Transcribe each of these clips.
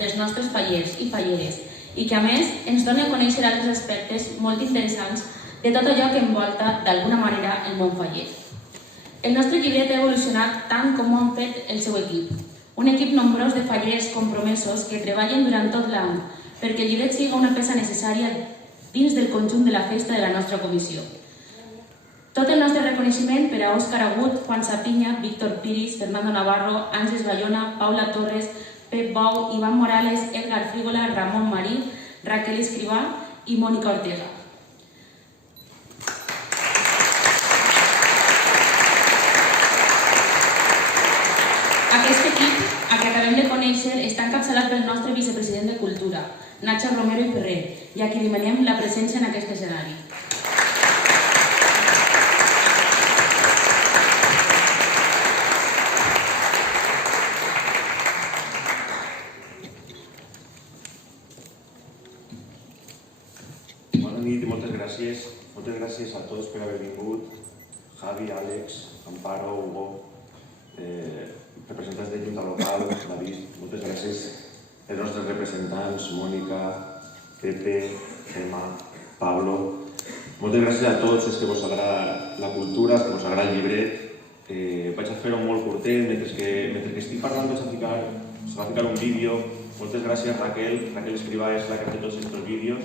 dels nostres fallers i falleres i que, a més, ens doni a conèixer altres aspectes molt interessants de tot allò que envolta, d'alguna manera, el món faller. El nostre llibret ha evolucionat tant com ho han fet el seu equip. Un equip nombrós de fallers compromesos que treballen durant tot l'any perquè el llibret sigui una peça necessària dins del conjunt de la festa de la nostra comissió. Tot el nostre reconeixement per a Òscar Agut, Juan Sapiña, Víctor Piris, Fernando Navarro, Àngels Bayona, Paula Torres, Pep Bou, Iván Morales, Edgar Frígola, Ramon Marí, Raquel Escrivà i Mònica Ortega. Aquest equip, a que acabem de conèixer, està encapçalat pel nostre vicepresident de Cultura, Nacho Romero i Ferrer, i a qui demanem la presència en aquest escenari. Moltes gràcies a tots per haver vingut. Javi, Àlex, Amparo, Hugo, representants de Junta Local, David, moltes gràcies. Els nostres representants, Mònica, Pepe, Gemma, Pablo. Moltes gràcies a tots els que vos agrada la cultura, els que vos agrada el llibret. Vaig a fer-ho molt curtet, mentre que estic parlant se va ficar un vídeo. Moltes gràcies, Raquel. Raquel Escrivà és la que ha fet tots aquests vídeos,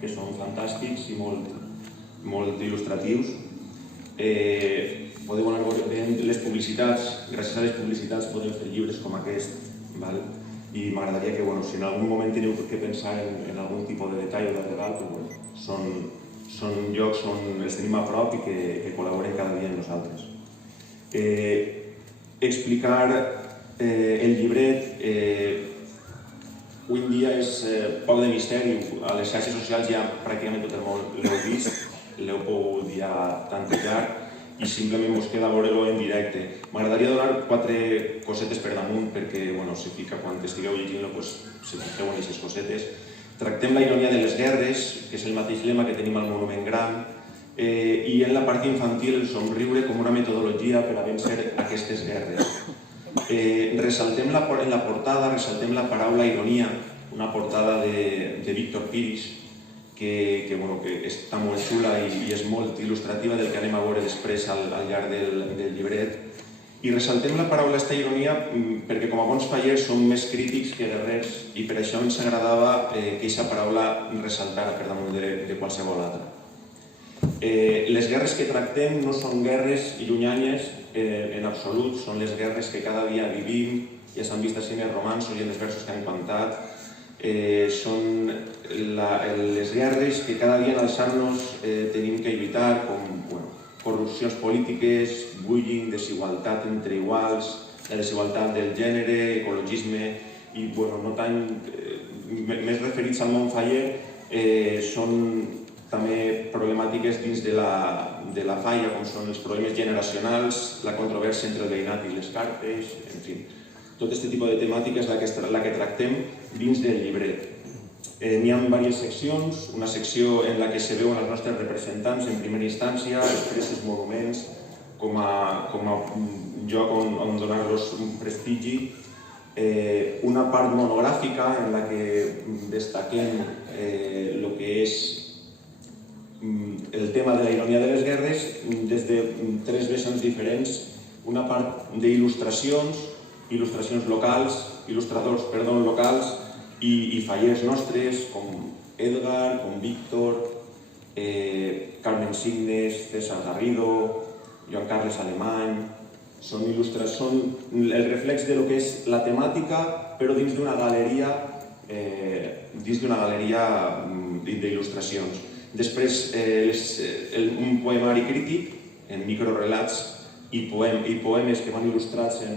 que són fantàstics i molt il·lustratius. Podeu anar veient les publicitats, gràcies a les publicitats podem fer llibres com aquest, i m'agradaria que, si en algun moment teniu que pensar en algun tipus de detall o de regal, són llocs on els tenim a prop i que col·laboren cada dia amb nosaltres. Explicar el llibret avui en dia és poc de misteri. A les xarxes socials ja pràcticament tot el món l'heu vist, l'heu pogut ja tantejar i simplement us queda veure-lo en directe. M'agradaria donar 4 cosetes per damunt perquè, quan estigueu llegint-lo, se fixeu en aquestes cosetes. Tractem la ironia de les guerres, que és el mateix lema que tenim al Monument Gran, i en la part infantil el somriure com una metodologia per a vèncer aquestes guerres. Ressaltem en la portada, ressaltem la paraula ironia, una portada de Víctor Piris, que està molt xula i és molt il·lustrativa del que anem a veure després al llarg del llibret. I ressaltem la paraula ironia perquè com a bons fallers som més crítics que guerrers i per això ens agradava que aquesta paraula ressaltara per damunt de qualsevol altra. Les guerres que tractem no són guerres llunyanyes en absolut, són les guerres que cada dia vivim, ja s'han vist així en els romanços i en els versos que han cantat, són les guerres que cada dia en alçar-nos tenim que evitar, com corrupcions polítiques, bullying, desigualtat entre iguals, la desigualtat del gènere, ecologisme i no tant més referits al món faller, són també problemàtiques dins de la falla, com són els problemes generacionals, la controvèrsia entre el veïnat i les cartes, en fi. Tot aquest tipus de temàtica és la que tractem dins del llibret. N'hi ha diverses seccions, una secció en la que se veuen els nostres representants en primera instància, després els monuments, com a lloc on donar-los un prestigi, una part monogràfica en la que destaquem el que és el tema de la ironia de les guerres des de 3 vessants diferents, una part d'il·lustracions, il·lustradors locals i fallers nostres com Edgar, com Víctor, Carmen Signes, César Garrido, Joan Carles Alemany. Són el reflex de lo que és la temàtica, però dins d'una galeria d'il·lustracions. Després, un poemari crític, en microrelats i poemes que van il·lustrats en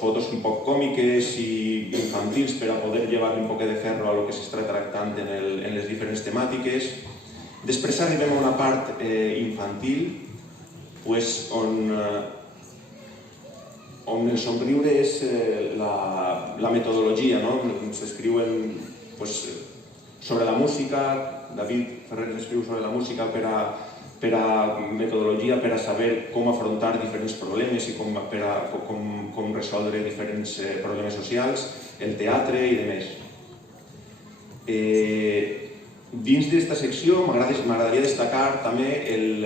fotos un poc còmiques i infantils per a poder llevar un poc de ferro a lo que s'està tractant en les diferents temàtiques. Després arribem a una part infantil on el somriure és la metodologia. S'escriuen sobre la música, David Ferrer escriu sobre la música per per a metodologia per a saber com afrontar diferents problemes i com resoldre diferents problemes socials, el teatre i demés. Dins d'aquesta secció m'agradaria destacar també el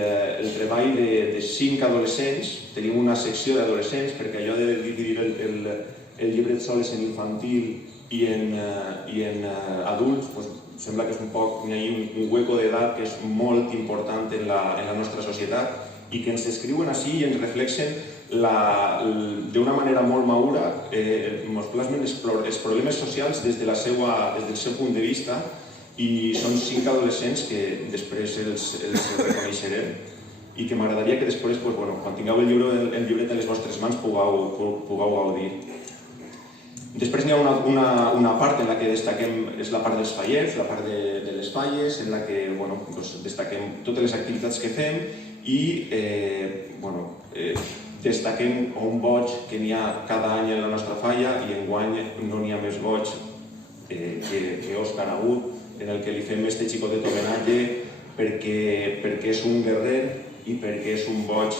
treball de 5 adolescents. Tenim una secció d'adolescents perquè allò de dividir el llibret sols en infantil i en adults sembla que és un poc, hi ha un hueco d'edat que és molt important en la nostra societat i que ens escriuen així i ens reflexen d'una manera molt madura, ens plasmen els problemes socials des del seu punt de vista i són 5 adolescents que després els reconeixerem i que m'agradaria que després, quan tingueu el llibret en les vostres mans, pugueu gaudir. Després n'hi ha una part en la que destaquem, és la part dels fallers, la part de les falles, en la que destaquem totes les activitats que fem i destaquem un boig que n'hi ha cada any en la nostra falla i enguany no n'hi ha més boig que Òscar Agut, en el que li fem este xicotet homenatge perquè és un guerrer i perquè és un boig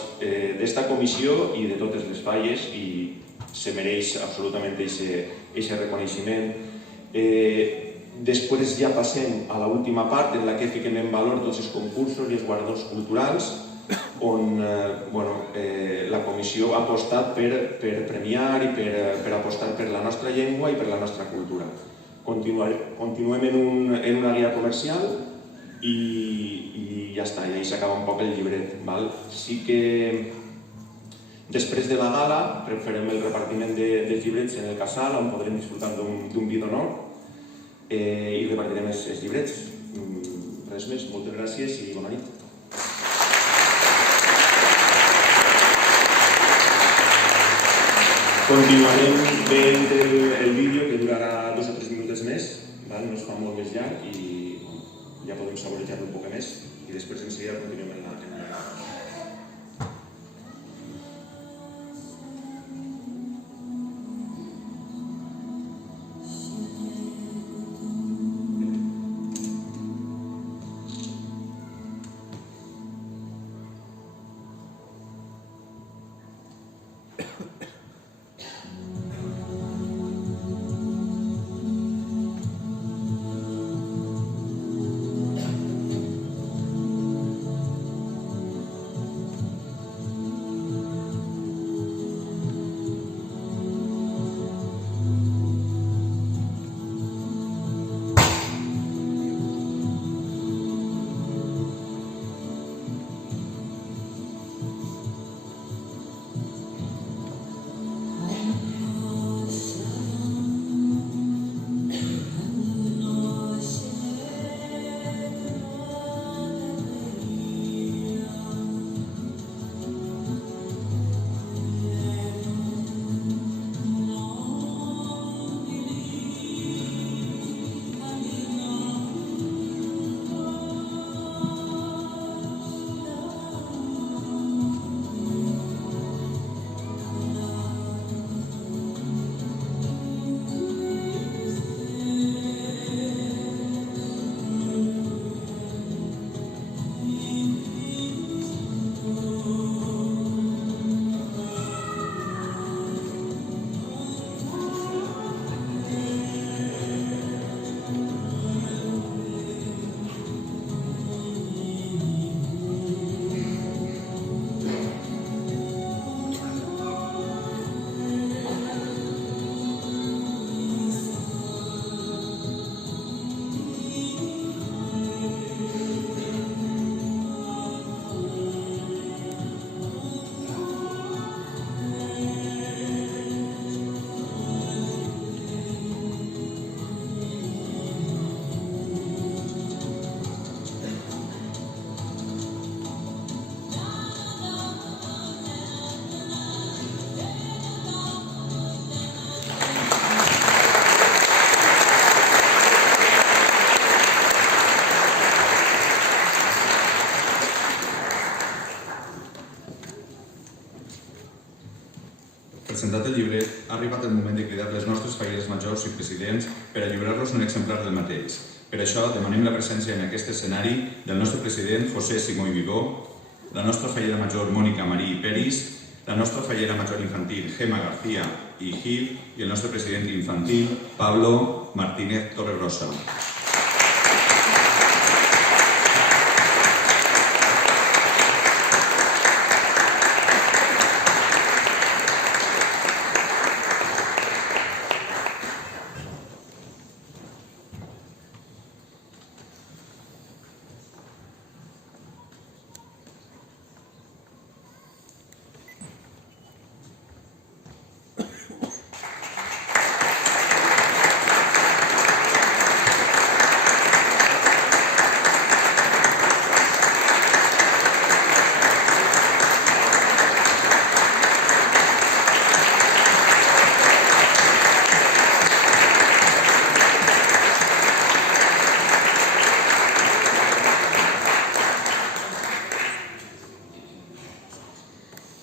d'esta comissió i de totes les falles i se mereix absolutament aquest reconeixement. Després ja passem a l'última part en la que fiquem en valor tots els concursos i els guardons culturals on la comissió ha apostat per premiar i per apostar per la nostra llengua i per la nostra cultura. Continuem en una guia comercial i ja està, i ahí s'acaba un poc el llibret. Sí que després de la gala farem el repartiment dels llibrets en el casal on podrem disfrutar d'un vi d'honor i repartirem els llibrets. Res més, moltes gràcies i bona nit. Continuarem veient el vídeo que durarà 2 o 3 minuts més, no es fa molt més llarg i ja podem saborejar-lo un poc més i després en seguida continuem en la Presentat el llibret, ha arribat el moment de cridar les nostres falleres majors i presidents per a lliurar-los un exemplar del mateix. Per això demanem la presència en aquest escenari del nostre president José Simó i Vigó, la nostra fallera major Mònica Marí Peris, la nostra fallera major infantil Gemma García i Gil i el nostre president infantil Pablo Martínez Torregrossa.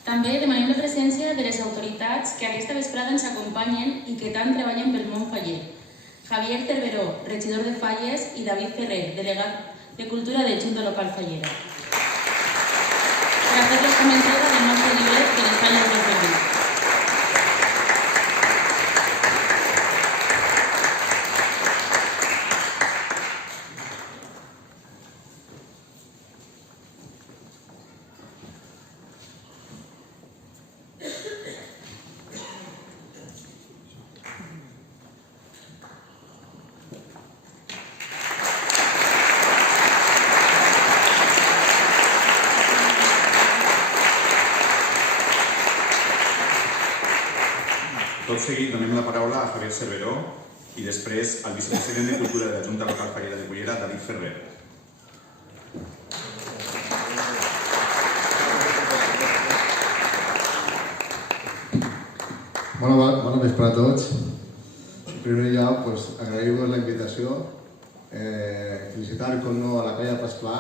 També demanem la presència de les autoritats que aquesta vesprada ens acompanyen i que tant treballen pel món faller. Javier Cerveró, regidor de Falles, i David Ferrer, delegat de Cultura de Junta Local Fallera. Per a fer-los com entrega del nostre llibret de les Falles del Faller. Tot seguit donem la paraula a Javier Cerveró i després al vicepresident de Cultura de la Junta Local Fallera de Cullera, David Ferrer. Bona vespre a tots. En primer lloc, agrair-vos la invitació, felicitar com no a la Calla Pasplà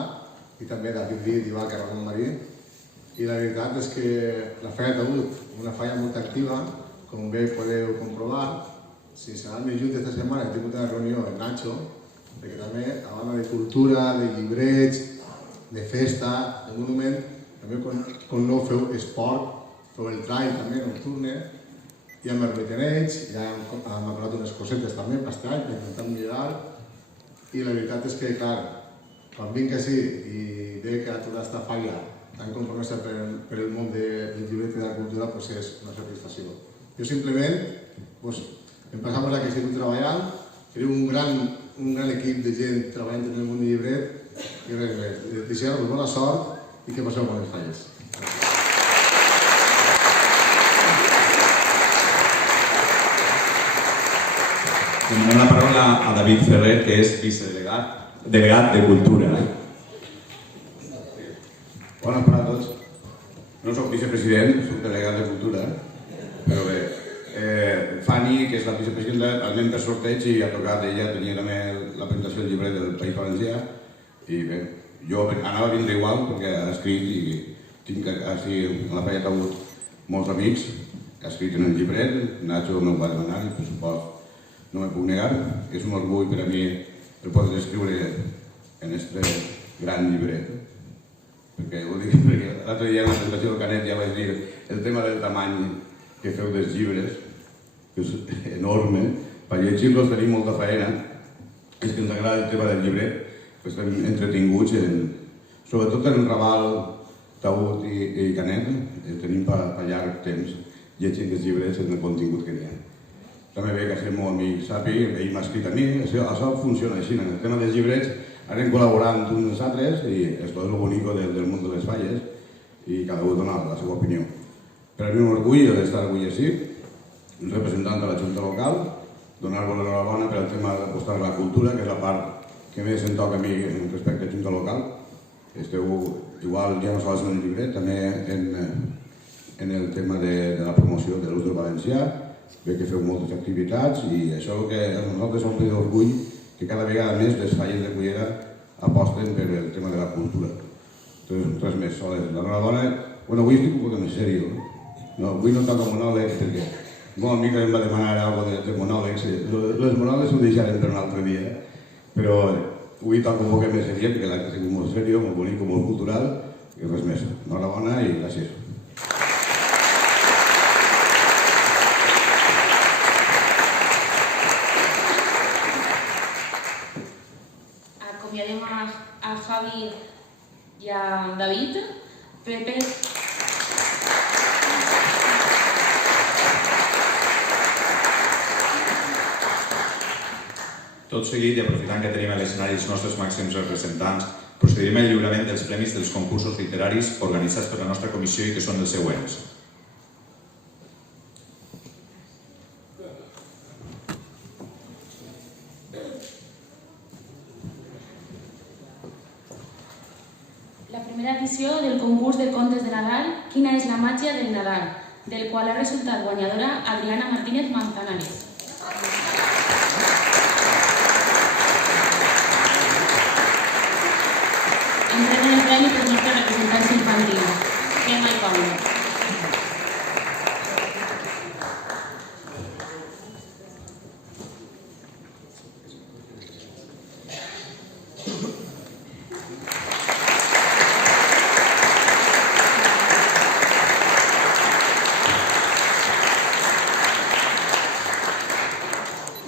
i també a David Lid, igual que a Ramon Marí. I la veritat és que la falla ha hagut una falla molt activa, com bé podeu comprovar. Sincerament, just aquesta setmana he tingut una reunió amb Nacho, perquè també a banda de cultura, de llibrets, de festa, de monument, també quan no feu esport, feu el trail també nocturne, ja hem reunit amb ells, ja hem acordat unes cosetes també per aquest any, per intentar millorar, i la veritat és que, clar, quan vinc així i veig que tota aquesta falla tan compromesa per el món del llibret i de la cultura, és una satisfacció. Jo simplement em passava que estic treballant, tenim un gran equip de gent treballant en el món del llibret i res més. Desitjar-vos bona sort i que passeu bones falles. Donem la paraula a David Ferrer, que és vicedelegat de Cultura. Bona vespre a tots. No soc vicepresident, soc delegat de Cultura, però bé, Fanny, que és la vicepresidenta, anem per sorteig i ha tocat ella, tenia també la presentació del llibret del País Valencià i bé, jo anava a vindre igual perquè ha escrit i tinc així en la falla hagut molts amics que ha escrit en el llibret, Nacho me'l va demanar i per supost no me puc negar, és un orgull per a mi el poder escriure en aquest gran llibret. Perquè l'altre dia en la presentació del Canet ja vaig dir el tema del tamany que feu dels llibres, que és enorme, per llegir-los tenim molta feina, és que ens agrada el tema del llibret, estem entretinguts, sobretot en Raval, Taüt i Canet, tenim per llarg temps llegint els llibres en el contingut que n'hi ha. També ve que ser molt amic Sapi, ell m'ha escrit a mi, això funciona així, en el tema dels llibrets anem col·laborant uns als altres i és tot el bonic del món de les falles i cada un dona la seva opinió. Per a mi un orgull d'estar avui així, representant de la Junta Local, donar-vos l'enhorabona per al tema d'apostar a la cultura, que és la part que més em toca a mi respecte a la Junta Local. Esteu igual ja no sols en el llibret, també en el tema de la promoció de l'ús del valencià, ve que feu moltes activitats i això que a nosaltres omple d'orgull que cada vegada més les falles de Cullera aposten per el tema de la cultura. Res més, soles. L'enhorabona, avui estic un poc més seriós. Avui no toca monòlegs perquè molt amic em va demanar alguna cosa de monòlegs. Les monòlegs ho deixarem per un altre dia, però avui toca un poc més seriós perquè l'acte ha sigut molt seriós, molt bonic, molt cultural I res més. Enhorabona i gràcies. Acomiadem a Javi i a David. Pepe. Tot seguit, i aprofitant que tenim a l'escenari els nostres màxims representants, procedirem al lliurament dels premis dels concursos literaris organitzats per la nostra comissió i que són els següents. La primera edició del concurs de contes de Nadal, Quina és la màgia del Nadal?, del qual ha resultat guanyadora Adriana Martínez Manzanares. Entreten el premi per els nostres representants infantils, Gemma i Paula.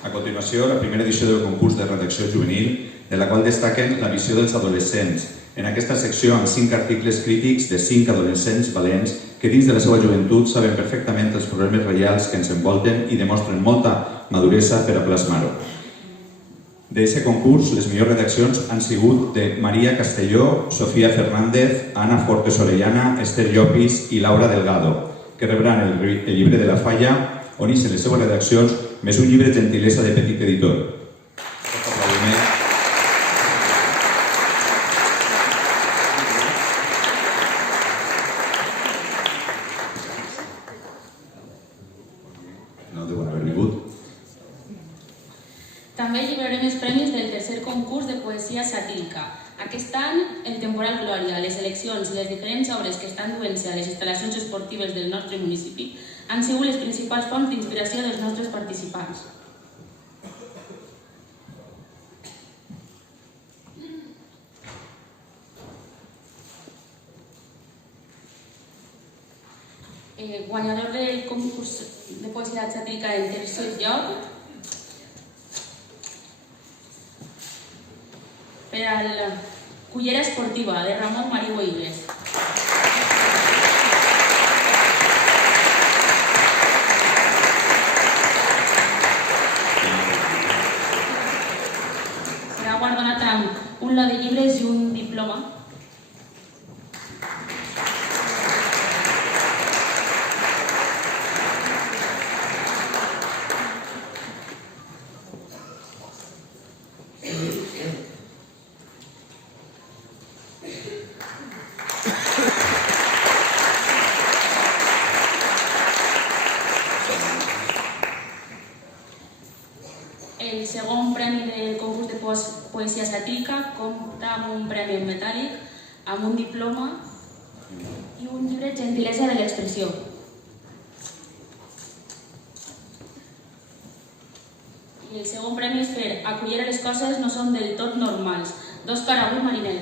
A continuació, la primera edició del concurs de redacció juvenil, de la qual destaquen la visió dels adolescents. En aquesta secció, amb 5 articles crítics de 5 adolescents valents que dins de la seva joventut saben perfectament els problemes reals que ens envolten i demostren molta maduresa per a plasmar-ho. D'aquest concurs, les millors redaccions han sigut de Maria Castelló, Sofía Fernández, Ana Fortes Orellana, Esther Llopis i Laura Delgado, que rebran el llibre de la Falla, on ixen les seves redaccions, més un llibre Gentilesa de Petit Editor. No deuen haver vingut. També lliurarem els premis del tercer concurs de poesia satírica. Aquest any, el Temporal Glòria, les eleccions i les diferents obres que estan duent-se a les instal·lacions esportives del nostre municipi han sigut les principals fonts d'inspiració dels nostres participants. Guanyador del concurs de poesia satírica en tercer lloc per al Cullera Esportiva, de Ramon Marí Boigues. Serà guardonat amb un lot de llibres i un diploma. El segon premi del concurs de poesia satírica compta amb un premi en metàl·lic, amb un diploma i un llibre Gentilesa de l'expressió. I el segon premi és per Acollir les coses no són del tot normals, d'Òscar Agüí Mariner.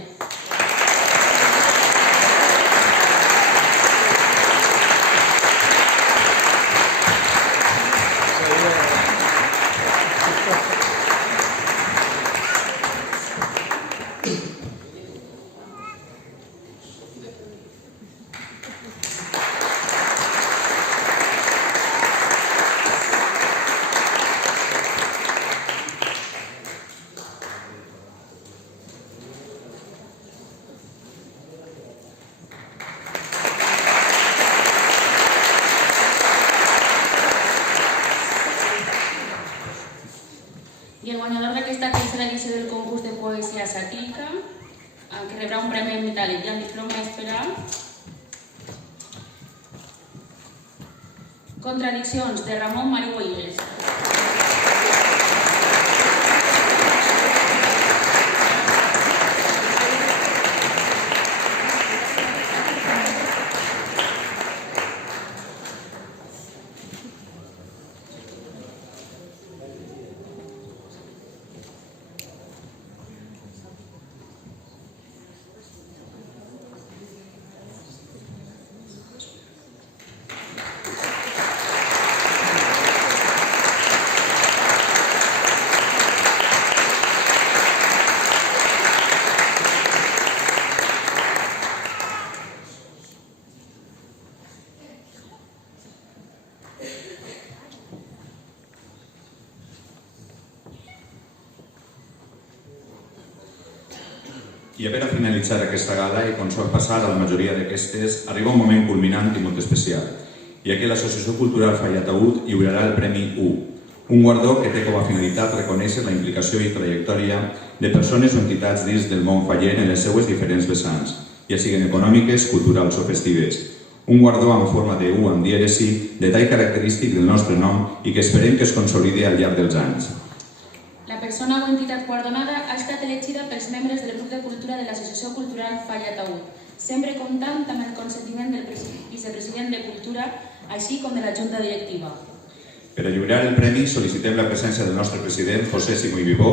I el guanyador d'aquesta tercera edició del concurs de poesia satírica, que rebrà un premi en metàl·lic i el diploma és per a Contradiccions, de Ramon Marí Boigues. I a veure finalitzar aquesta gala, i com sol passar a la majoria d'aquestes, arriba un moment culminant i molt especial, ja que l'Associació Cultural Falla Taüt lliurarà el Premi U, un guardó que té com a finalitat reconèixer la implicació i trajectòria de persones o entitats dins del món faller en les seues diferents vessants, ja siguin econòmiques, culturals o festives. Un guardó en forma de U amb dièresi, detall característic del nostre nom i que esperem que es consolidi al llarg dels anys. La persona o entitat guardonada ha estat elegida pels membres del grup de cultura de l'Associació Cultural Falla Taüt, sempre comptant amb el consentiment del vicepresident de Cultura, així com de la Junta Directiva. Per a lliurar el premi sol·licitem la presència del nostre president, José Simó i Vivó,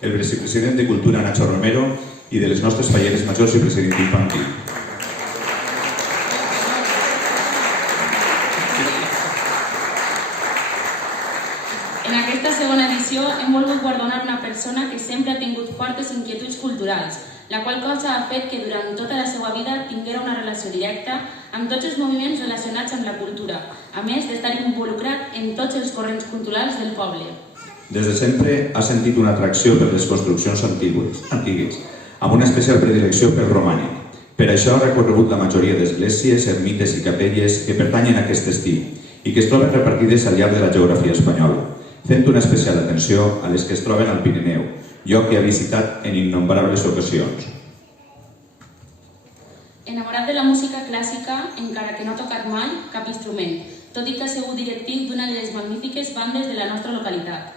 el vicepresident de Cultura, Nacho Romero, i de les nostres falleres majors i president infantil. En aquesta segona edició hem volgut guardonar una persona que sempre ha tingut fortes inquietuds culturals, la qual cosa ha fet que durant tota la seva vida tinguera una relació directa amb tots els moviments relacionats amb la cultura, a més d'estar involucrat en tots els corrents culturals del poble. Des de sempre ha sentit una atracció per les construccions antigues, amb una especial predilecció pel romànic. Per això ha recorregut la majoria d'esglésies, ermites i capelles que pertanyen a aquest estil i que es troben repartides al llarg de la geografia espanyola, fent una especial atenció a les que es troben al Pirineu, lloc que ha visitat en innombrables ocasions. Enamorat de la música clàssica, encara que no ha tocat mai cap instrument, tot i que ha sigut directiu d'una de les magnífiques bandes de la nostra localitat.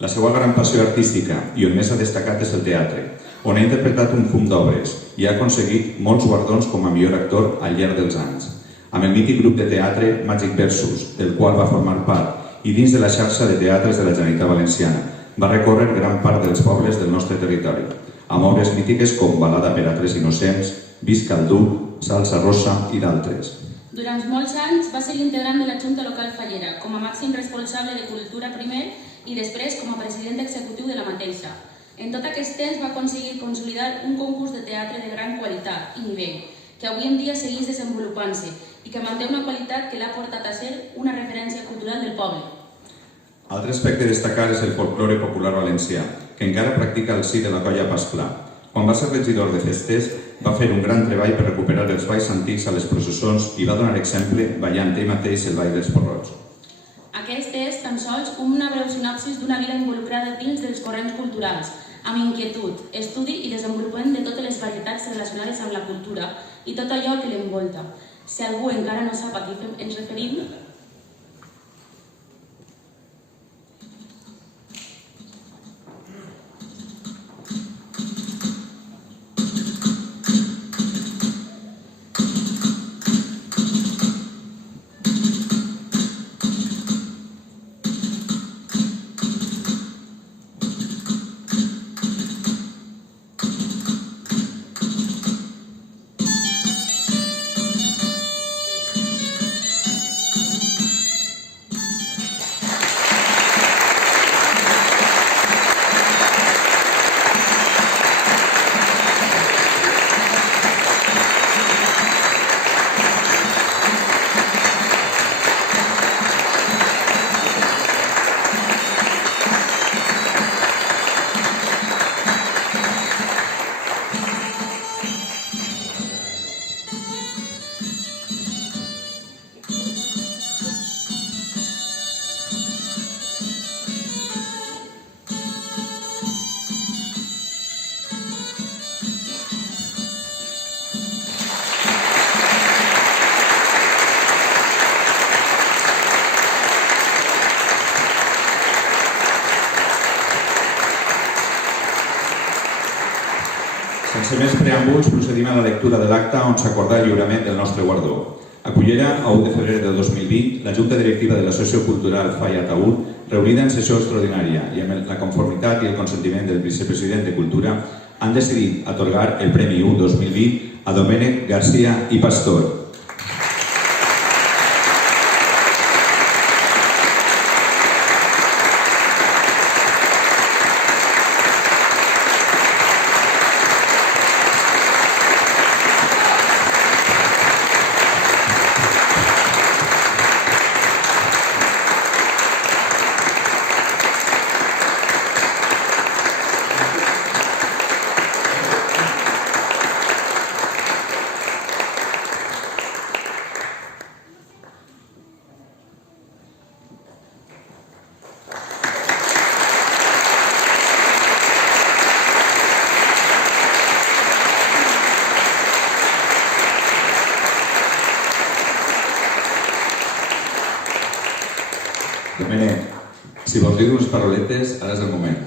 La seva gran passió artística i on més ha destacat és el teatre, on ha interpretat un fum d'obres i ha aconseguit molts guardons com a millor actor al llarg dels anys, amb el mític grup de teatre Màgic Versus, del qual va formar part, i dins de la xarxa de teatres de la Generalitat Valenciana. Va recórrer gran part dels pobles del nostre territori, amb obres mítiques com Balada per a tres innocents, Visca el Duc, Salsa Rosa i d'altres. Durant molts anys va ser integrant de la Junta Local Fallera, com a màxim responsable de Cultura primer i després com a president executiu de la mateixa. En tot aquest temps va aconseguir consolidar un concurs de teatre de gran qualitat i nivell, que avui en dia segueix desenvolupant-se i que manté una qualitat que l'ha portat a ser una referència cultural del poble. Altre aspecte a destacar és el folklore popular valencià, que encara practica al si de la colla Pasplà. Quan va ser regidor de festes, va fer un gran treball per recuperar els balls antics a les processons i va donar exemple ballant ell mateix el ball dels porrots. Aquest és tan sols una breu sinopsis d'una vida involucrada dins dels corrents culturals, amb inquietud, estudi i desenvolupament de totes les varietats relacionades amb la cultura i tot allò que l'envolta. Si algú encara no sap a qui ens referim, Sense més preàmbuls, procedim a la lectura de l'acta on s'acordà el lliurament del nostre guardó. A Cullera, a 1 de febrer del 2020, la Junta Directiva de l'Associació Cultural Falla Taüt, reunida en sessió extraordinària i amb la conformitat i el consentiment del vicepresident de Cultura, han decidit atorgar el Premi U 2020 a Domènec García i Pastor. dir unes paroletes, ara és el moment.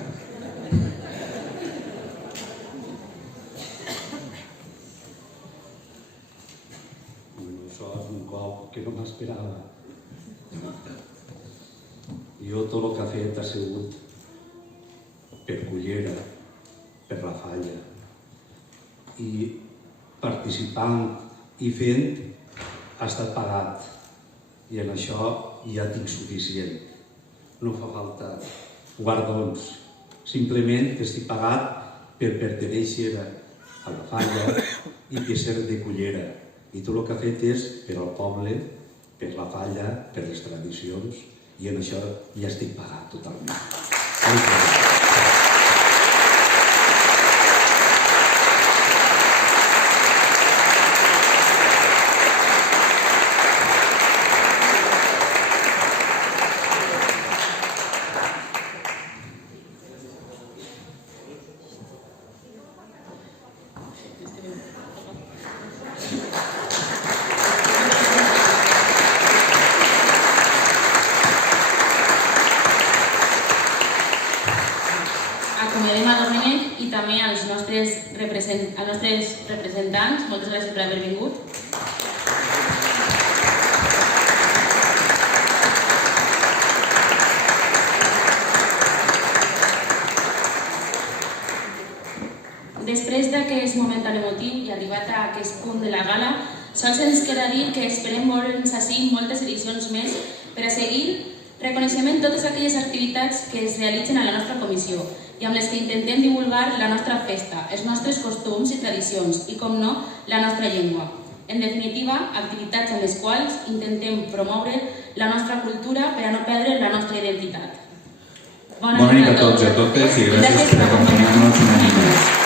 Bueno, això és un cop que no m'esperava. Jo tot el que ha fet ha sigut per Cullera, per la Falla. I participant i fent ha estat pagat. I en això ja tinc suficient. No fa falta guardons. Simplement que estic pagat per pertenèixer a la Falla i per ser de Cullera. I tot el que ha fet és per al poble, per la Falla, per les tradicions, i en això ja estic pagat totalment. Moltes gràcies. Acomiadem a Domènec i també als nostres representants. Moltes gràcies per haver vingut. Després d'aquest moment tan emotiu i arribat a aquest punt de la gala, sols ens queda dir que esperem veure'ns ací moltes edicions més per a seguir reconeixement totes aquelles activitats que es realitzen a la nostra comissió i amb les que intentem divulgar la nostra festa, els nostres costums i tradicions i, com no, la nostra llengua. En definitiva, activitats amb les quals intentem promoure la nostra cultura per a no perdre la nostra identitat. Bona nit a tots i a totes i gràcies per acompanyar-nos una nit més.